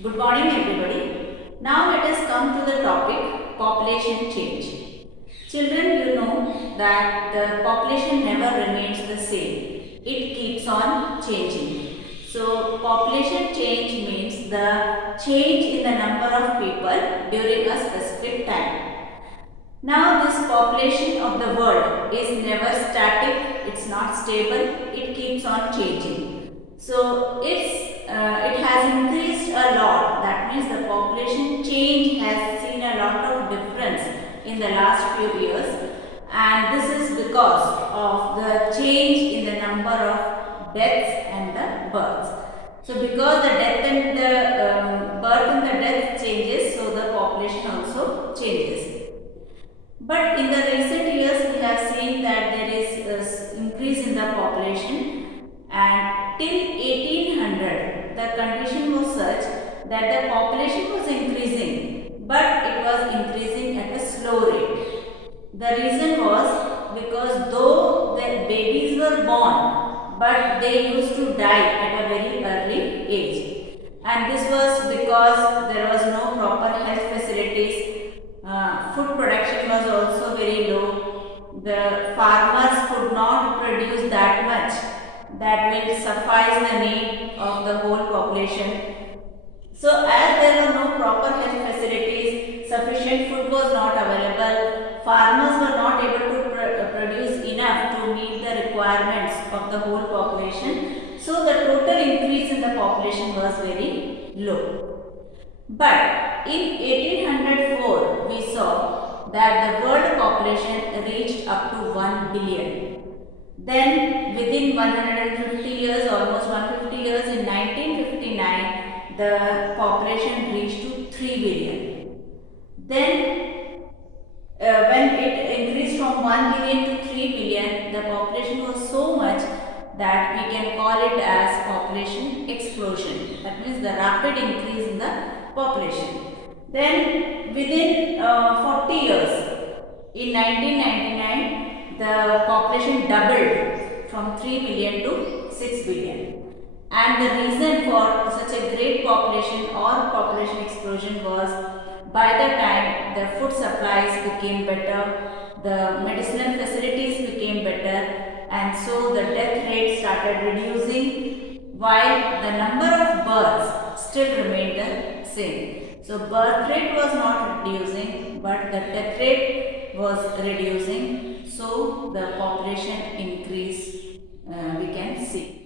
Good morning everybody. Now let us come to the topic population change. Children, you know that the population never remains the same. It keeps on changing. So population change means the change in the number of people during a specific time. Now this population of the world is never static, it's not stable, it keeps on changing. So it has increased a lot. That means the population change has seen a lot of difference in the last few years, and this is because of the change in the number of deaths and the births. So because the death and the birth and the death changes, so the population also changes. But in the recent years, we have seen that there is increase in the population, and till 1800, the condition was such that the population was increasing, but it was increasing at a slow rate. The reason was because though the babies were born, but they used to die at a very early age, and this was because there was no proper health facilities. Food production was also very low. The farmers could not produce that much that will suffice the need of the whole population. So as there were no proper health facilities, sufficient food was not available, farmers were not able to produce enough to meet the requirements of the whole population. So the total increase in the population was very low. But in 1804, we saw that the world population reached up to 1 billion. Then within 150 years, almost 150 years, in 1959, the population reached to 3 billion. Then when it increased from 1 billion to 3 billion, the population was so much that we can call it as population explosion. That means the rapid increase in the population. Then within 40 years, in 1999, the population doubled from 3 billion to 6 billion. And the reason for such a great population or population explosion was by the time the food supplies became better, the medicinal facilities became better, and so the death rate started reducing while the number of births still remained the same. So birth rate was not reducing, but the death rate was reducing. So the population increase we can see.